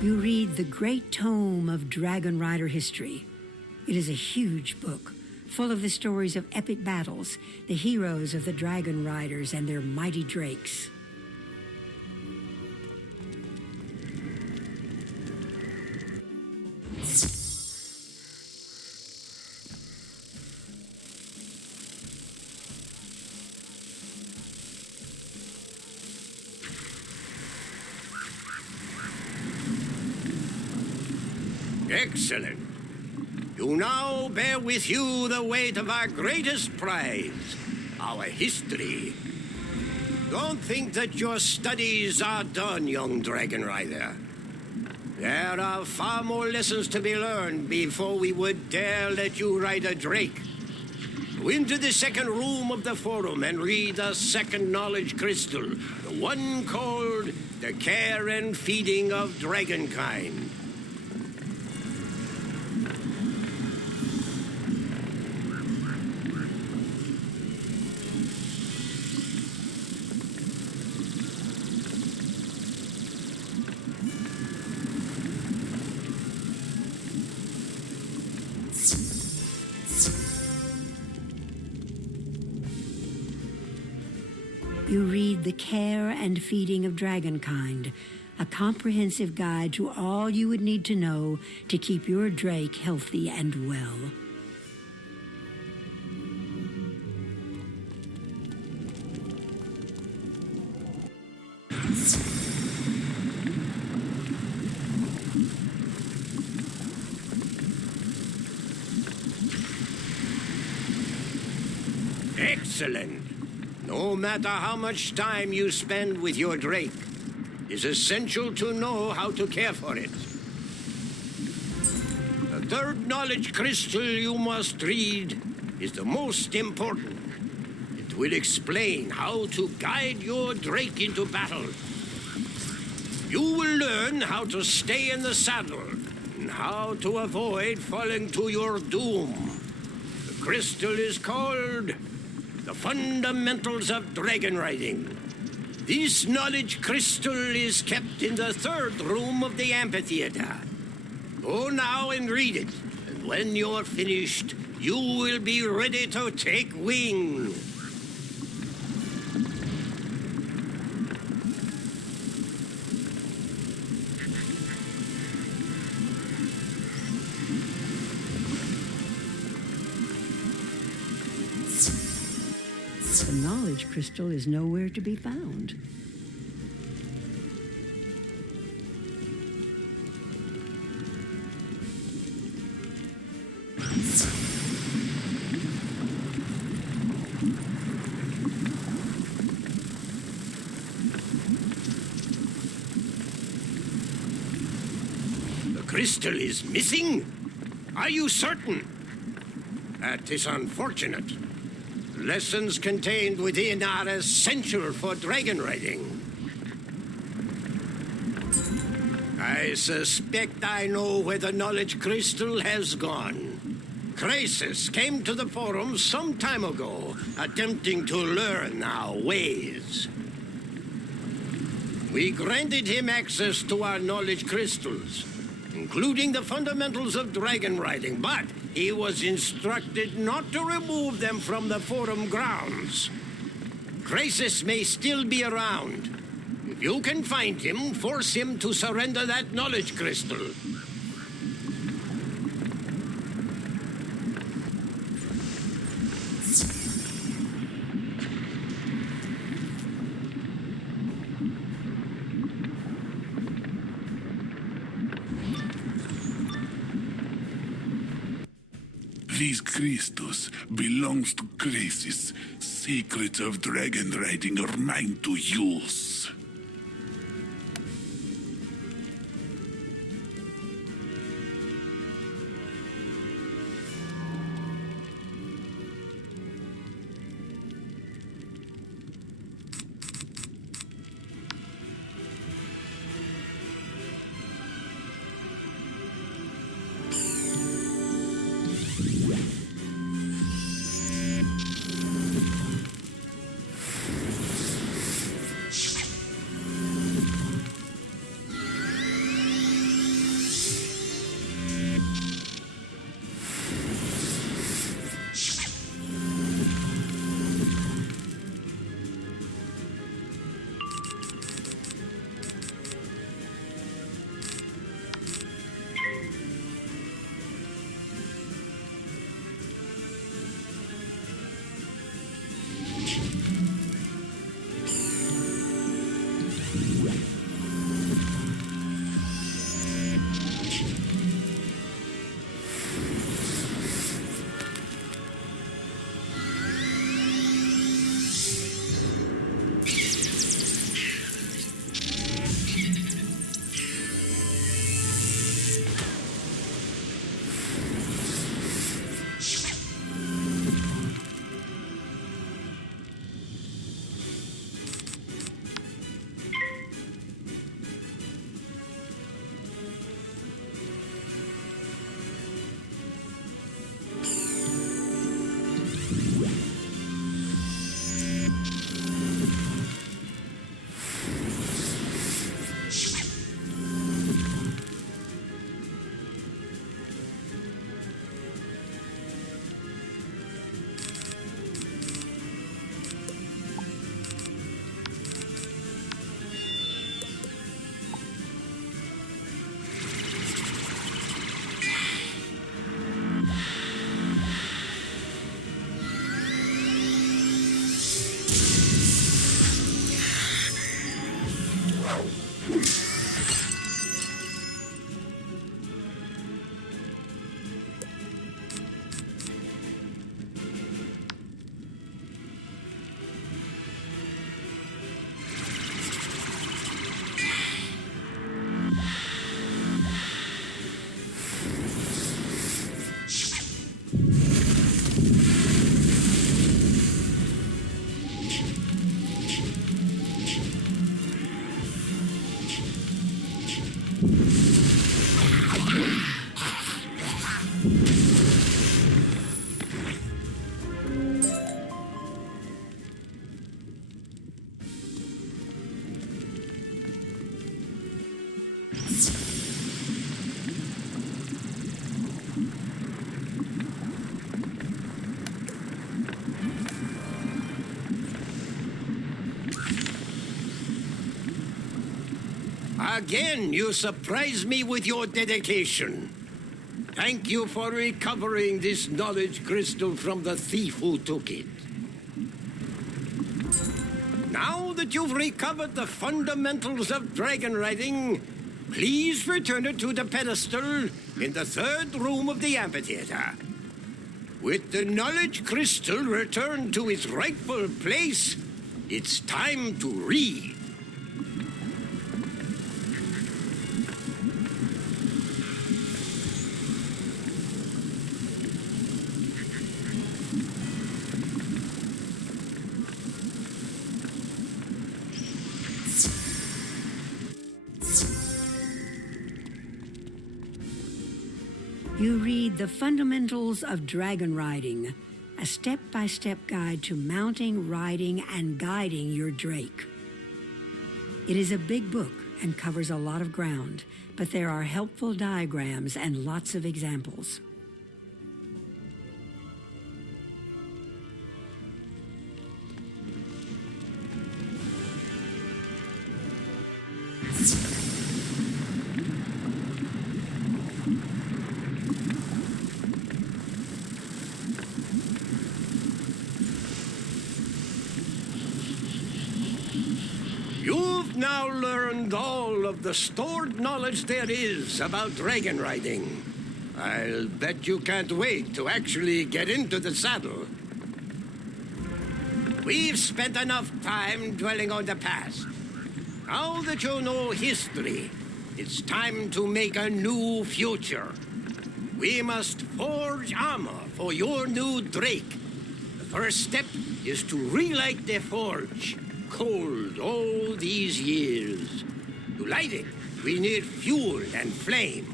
You read the great tome of Dragon Rider history. It is a huge book, full of the stories of epic battles, the heroes of the Dragon Riders and their mighty drakes. Excellent. You now bear with you the weight of our greatest prize, our history. Don't think that your studies are done, young Dragon Rider. There are far more lessons to be learned before we would dare let you ride a drake. Go into the second room of the forum and read the second knowledge crystal, the one called The Care and Feeding of Dragonkind. You read The Care and Feeding of Dragonkind, a comprehensive guide to all you would need to know to keep your drake healthy and well. Excellent. No matter how much time you spend with your drake, it's essential to know how to care for it. The third knowledge crystal you must read is the most important. It will explain how to guide your drake into battle. You will learn how to stay in the saddle and how to avoid falling to your doom. The crystal is called The Fundamentals of Dragon Riding. This knowledge crystal is kept in the third room of the amphitheater. Go now and read it, and when you're finished, you will be ready to take wing. The knowledge crystal is nowhere to be found. The crystal is missing? Are you certain? That is unfortunate. Lessons contained within are essential for dragon riding. I suspect I know where the knowledge crystal has gone. Crisis came to the forum some time ago, attempting to learn our ways. We granted him access to our knowledge crystals, including the fundamentals of dragon riding, but he was instructed not to remove them from the forum grounds. Crisis may still be around. If you can find him, force him to surrender that knowledge crystal. These crystals belongs to Crisis. Secrets of dragon riding are mine to use. Again, you surprise me with your dedication. Thank you for recovering this knowledge crystal from the thief who took it. Now that you've recovered the fundamentals of dragon riding, please return it to the pedestal in the third room of the amphitheater. With the knowledge crystal returned to its rightful place, it's time to read. You read The Fundamentals of Dragon Riding, a step-by-step guide to mounting, riding, and guiding your drake. It is a big book and covers a lot of ground, but there are helpful diagrams and lots of examples. You've now learned all of the stored knowledge there is about dragon riding. I'll bet you can't wait to actually get into the saddle. We've spent enough time dwelling on the past. Now that you know history, it's time to make a new future. We must forge armor for your new drake. The first step is to relight the forge. Cold all these years. To light it, we need fuel and flame.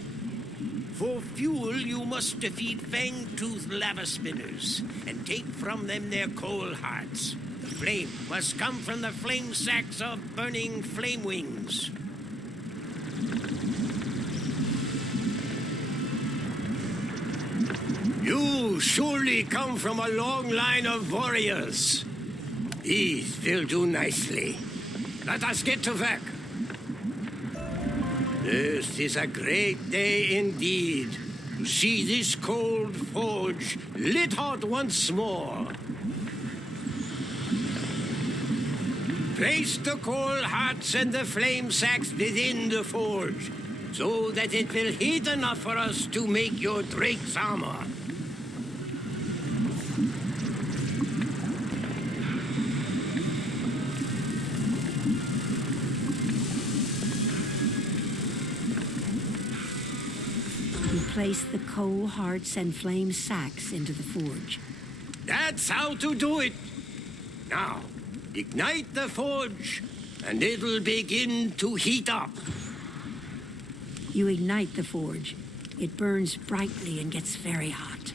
For fuel, you must defeat fang-toothed lava spinners and take from them their coal hearts. The flame must come from the flame sacks of burning flame wings. You surely come from a long line of warriors. These will do nicely. Let us get to work. This is a great day indeed to see this cold forge lit hot once more. Place the coal hearts and the flame sacks within the forge so that it will heat enough for us to make your drake's armor. Place the coal hearts and flame sacks into the forge. That's how to do it. Now, ignite the forge, and it'll begin to heat up. You ignite the forge. It burns brightly and gets very hot.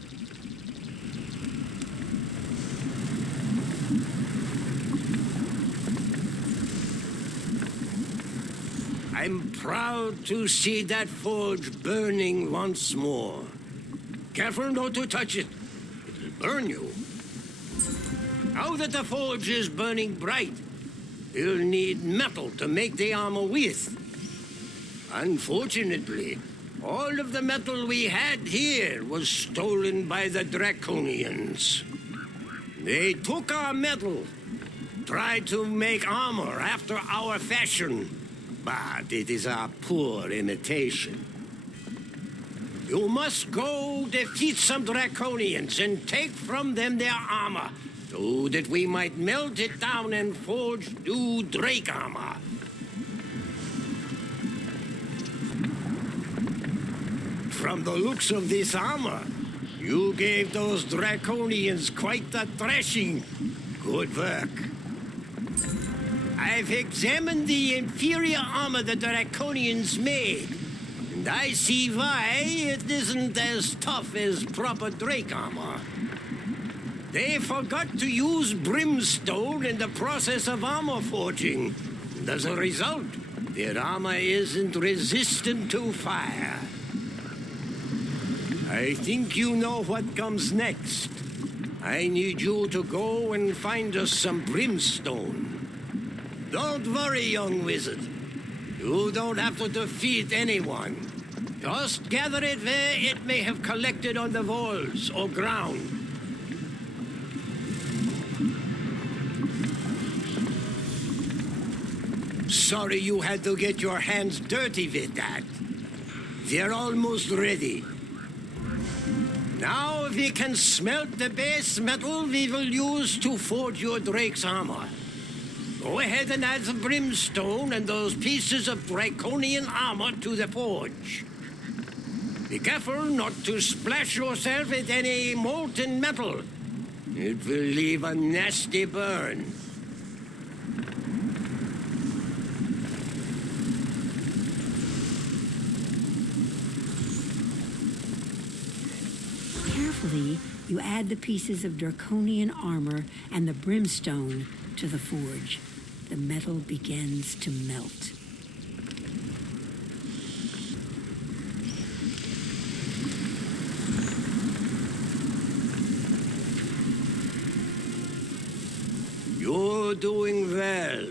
I'm proud to see that forge burning once more. Careful not to touch it. It'll burn you. Now that the forge is burning bright, you'll need metal to make the armor with. Unfortunately, all of the metal we had here was stolen by the Draconians. They took our metal, tried to make armor after our fashion, but it is a poor imitation. You must go defeat some Draconians and take from them their armor, so that we might melt it down and forge new Drake armor. From the looks of this armor, you gave those Draconians quite the thrashing. Good work. I've examined the inferior armor the Draconians made, and I see why it isn't as tough as proper Drake armor. They forgot to use brimstone in the process of armor forging, and as a result, their armor isn't resistant to fire. I think you know what comes next. I need you to go and find us some brimstone. Don't worry, young wizard. You don't have to defeat anyone. Just gather it where it may have collected on the walls or ground. Sorry you had to get your hands dirty with that. They're almost ready. Now we can smelt the base metal we will use to forge your Drake's armor. Go ahead and add some brimstone and those pieces of Draconian armor to the forge. Be careful not to splash yourself with any molten metal. It will leave a nasty burn. Carefully, you add the pieces of Draconian armor and the brimstone to the forge. The metal begins to melt. You're doing well.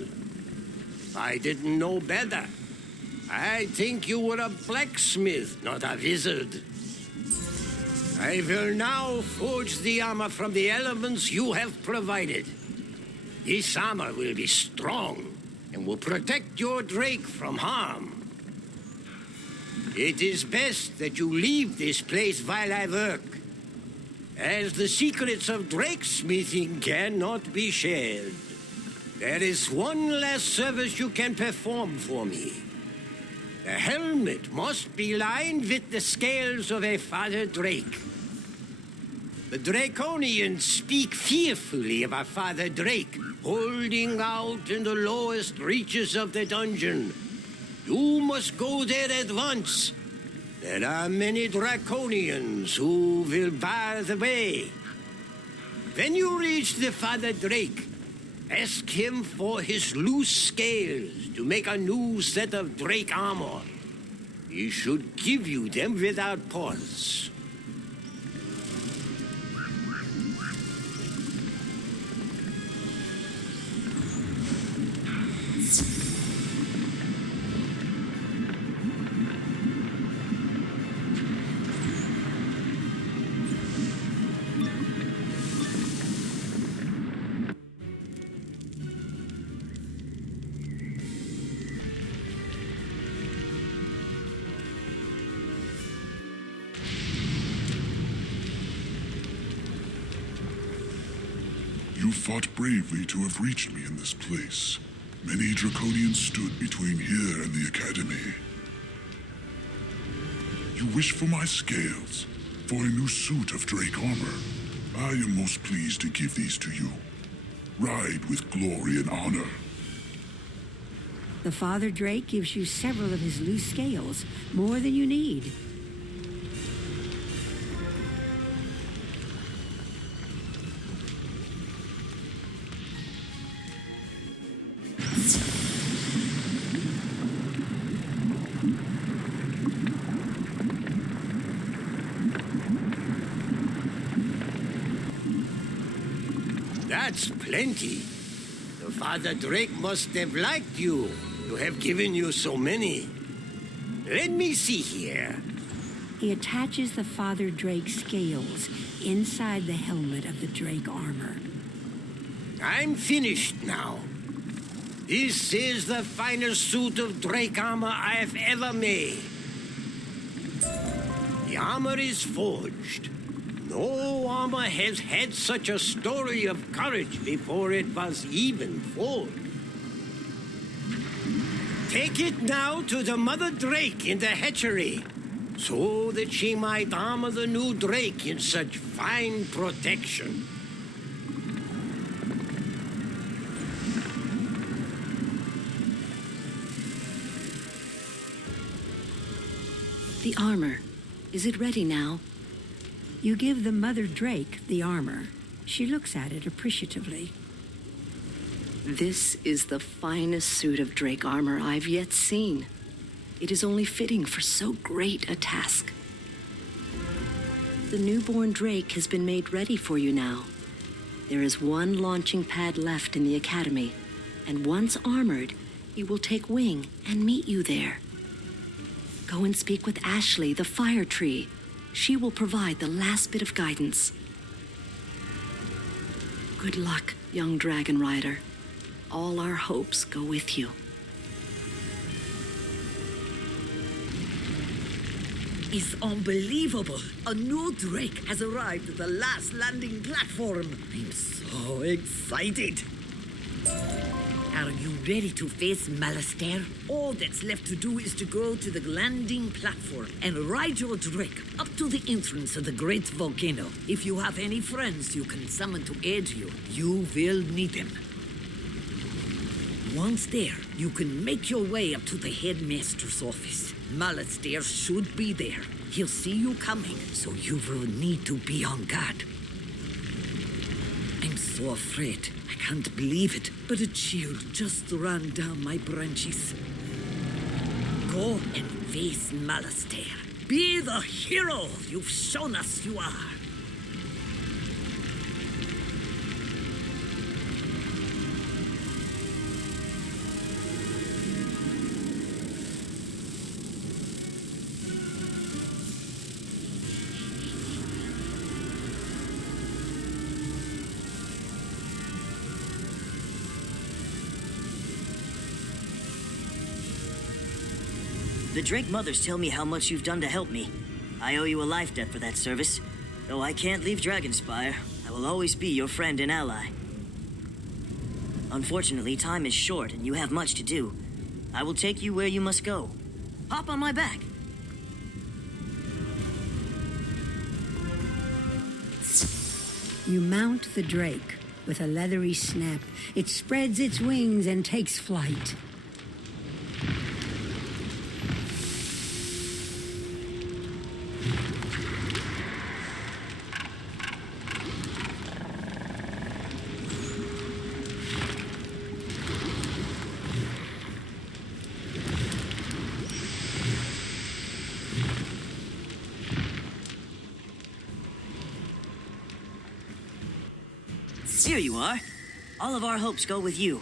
I didn't know better. I think you were a blacksmith, not a wizard. I will now forge the armor from the elements you have provided. This armor will be strong and will protect your Drake from harm. It is best that you leave this place while I work, as the secrets of Drake smithing cannot be shared. There is one last service you can perform for me. The helmet must be lined with the scales of a Father Drake. The Draconians speak fearfully of a Father Drake holding out in the lowest reaches of the dungeon. You must go there at once. There are many Draconians who will bar the way. When you reach the Father Drake, ask him for his loose scales to make a new set of Drake armor. He should give you them without pause. You fought bravely to have reached me in this place. Many Draconians stood between here and the Academy. You wish for my scales, for a new suit of Drake armor. I am most pleased to give these to you. Ride with glory and honor. The Father Drake gives you several of his loose scales, more than you need. That's plenty. The Father Drake must have liked you to have given you so many. Let me see here. He attaches the Father Drake scales inside the helmet of the Drake armor. I'm finished now. This is the finest suit of drake armor I have ever made. The armor is forged. No armor has had such a story of courage before it was even forged. Take it now to the mother drake in the hatchery, so that she might armor the new drake in such fine protection. The armor. Is it ready now? You give the mother drake the armor. She looks at it appreciatively. This is the finest suit of drake armor I've yet seen. It is only fitting for so great a task. The newborn drake has been made ready for you now. There is one launching pad left in the academy, and once armored, he will take wing and meet you there. Go and speak with Ashley, the fire tree. She will provide the last bit of guidance. Good luck, young dragon rider. All our hopes go with you. It's unbelievable. A new drake has arrived at the last landing platform. I'm so excited. Are you ready to face Malistaire? All that's left to do is to go to the landing platform and ride your drake up to the entrance of the great volcano. If you have any friends you can summon to aid you, you will need them. Once there, you can make your way up to the headmaster's office. Malistaire should be there. He'll see you coming, so you will need to be on guard. I'm so afraid. I can't believe it, but a chill just ran down my branches. Go and face Malistaire. Be the hero you've shown us you are. The Drake Mothers tell me how much you've done to help me. I owe you a life debt for that service. Though I can't leave Dragonspire, I will always be your friend and ally. Unfortunately, time is short and you have much to do. I will take you where you must go. Hop on my back. You mount the drake. With a leathery snap, it spreads its wings and takes flight. Here you are. All of our hopes go with you.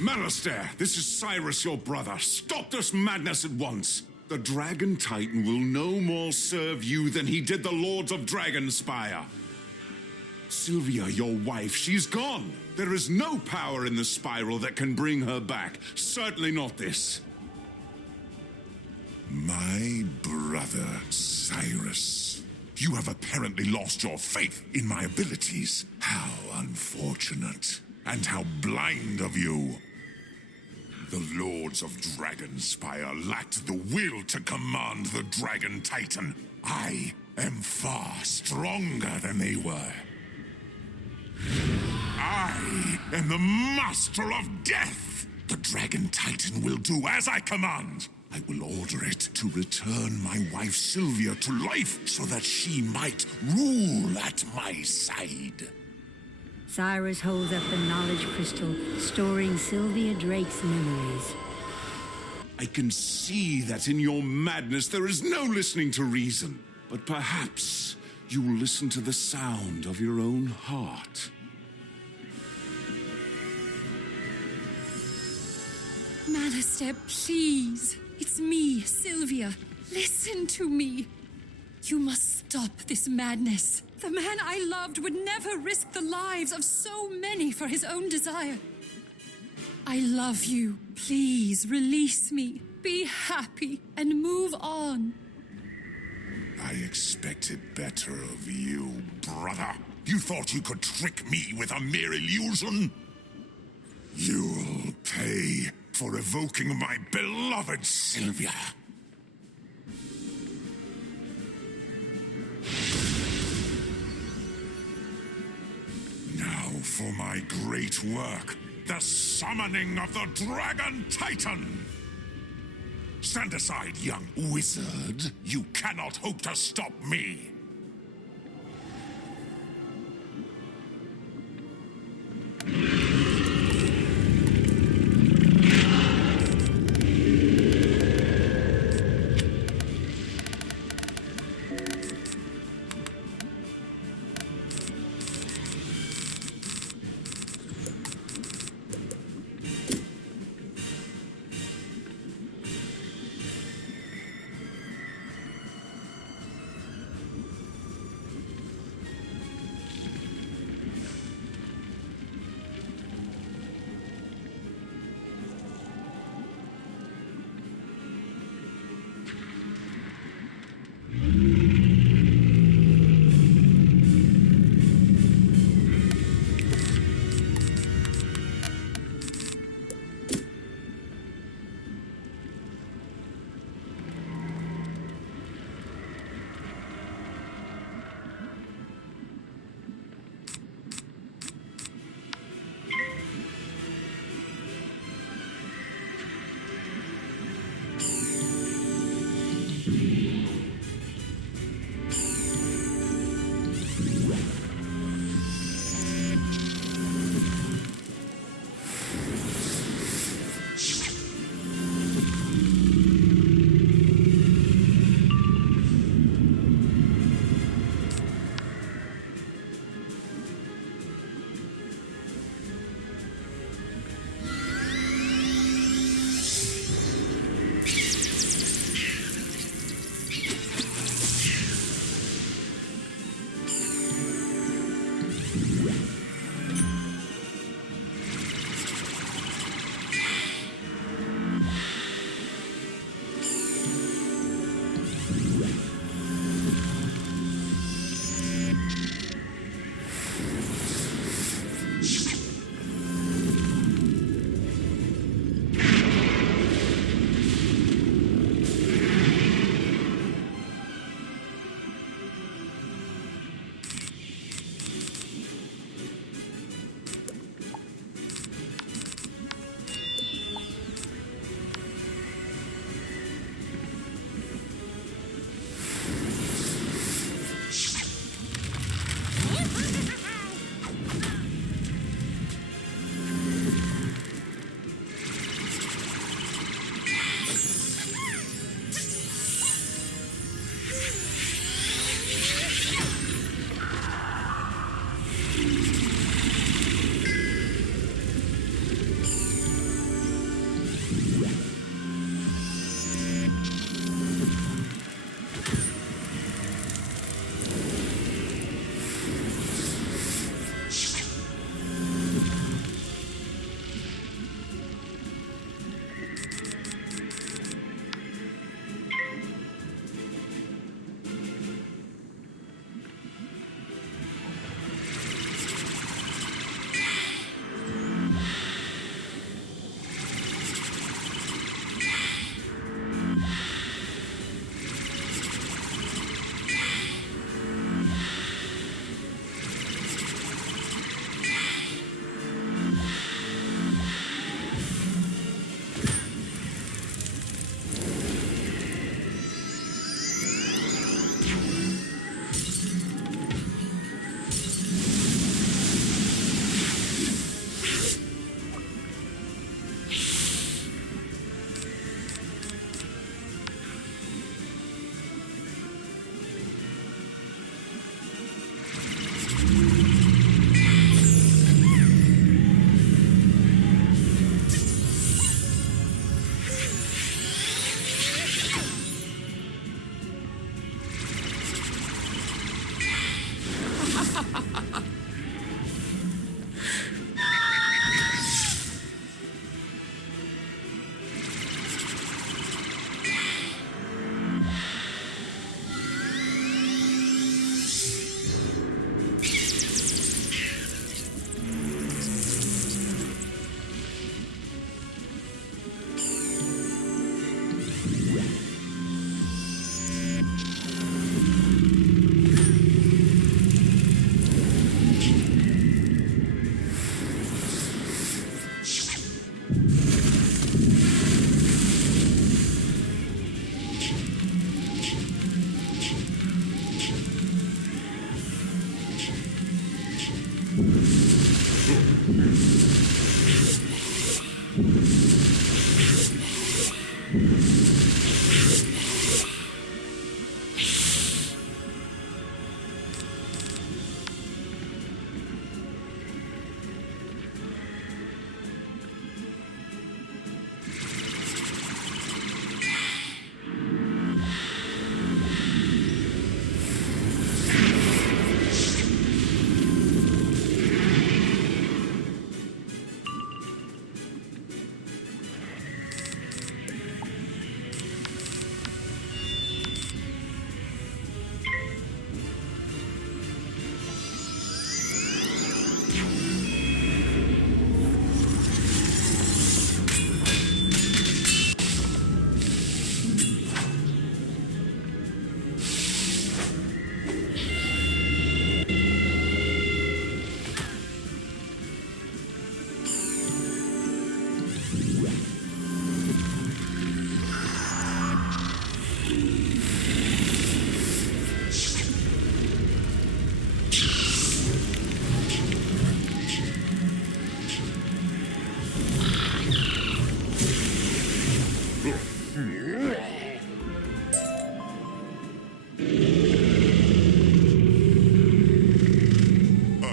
Malistaire, this is Cyrus, your brother. Stop this madness at once. The Dragon Titan will no more serve you than he did the Lords of Dragonspire. Sylvia, your wife, she's gone. There is no power in the spiral that can bring her back. Certainly not this. My brother, Cyrus. You have apparently lost your faith in my abilities. How unfortunate. And how blind of you. The Lords of Dragonspire lacked the will to command the Dragon Titan. I am far stronger than they were. I am the Master of Death! The Dragon Titan will do as I command. I will order it to return my wife Sylvia to life so that she might rule at my side. Cyrus holds up the knowledge crystal, storing Sylvia Drake's memories. I can see that in your madness there is no listening to reason. But perhaps you will listen to the sound of your own heart. Malistaire, please. It's me, Sylvia. Listen to me. You must stop this madness. The man I loved would never risk the lives of so many for his own desire. I love you. Please release me. Be happy and move on. I expected better of you, brother. You thought you could trick me with a mere illusion? You'll pay for evoking my beloved Sylvia. Now for my great work, the summoning of the Dragon Titan! Stand aside, young wizard. You cannot hope to stop me.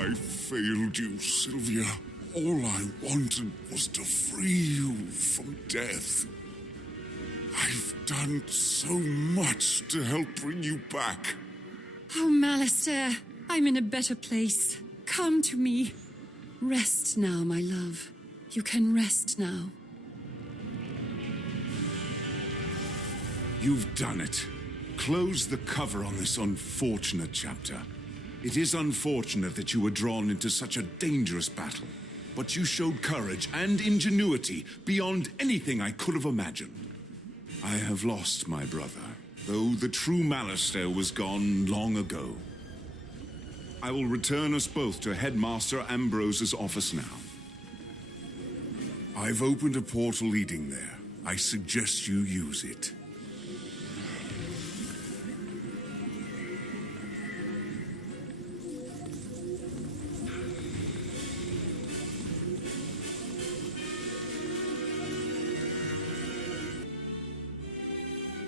I failed you, Sylvia. All I wanted was to free you from death. I've done so much to help bring you back. Oh, Malistaire, I'm in a better place. Come to me. Rest now, my love. You can rest now. You've done it. Close the cover on this unfortunate chapter. It is unfortunate that you were drawn into such a dangerous battle, but you showed courage and ingenuity beyond anything I could have imagined. I have lost my brother, though the true Malistaire was gone long ago. I will return us both to Headmaster Ambrose's office now. I've opened a portal leading there. I suggest you use it.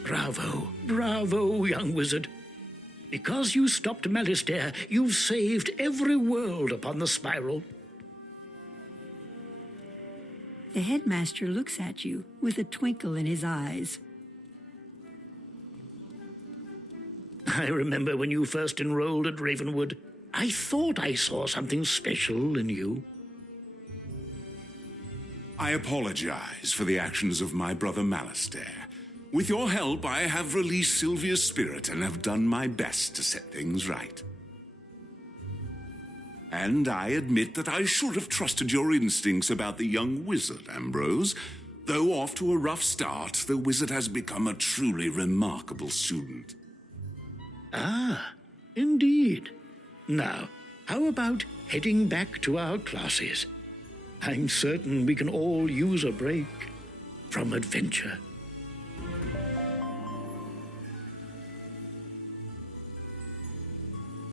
Bravo, bravo, young wizard. Because you stopped Malistaire, you've saved every world upon the spiral. The headmaster looks at you with a twinkle in his eyes. I remember when you first enrolled at Ravenwood. I thought I saw something special in you. I apologize for the actions of my brother Malistaire. With your help, I have released Sylvia's spirit and have done my best to set things right. And I admit that I should have trusted your instincts about the young wizard, Ambrose. Though off to a rough start, the wizard has become a truly remarkable student. Ah, indeed. Now, how about heading back to our classes? I'm certain we can all use a break from adventure.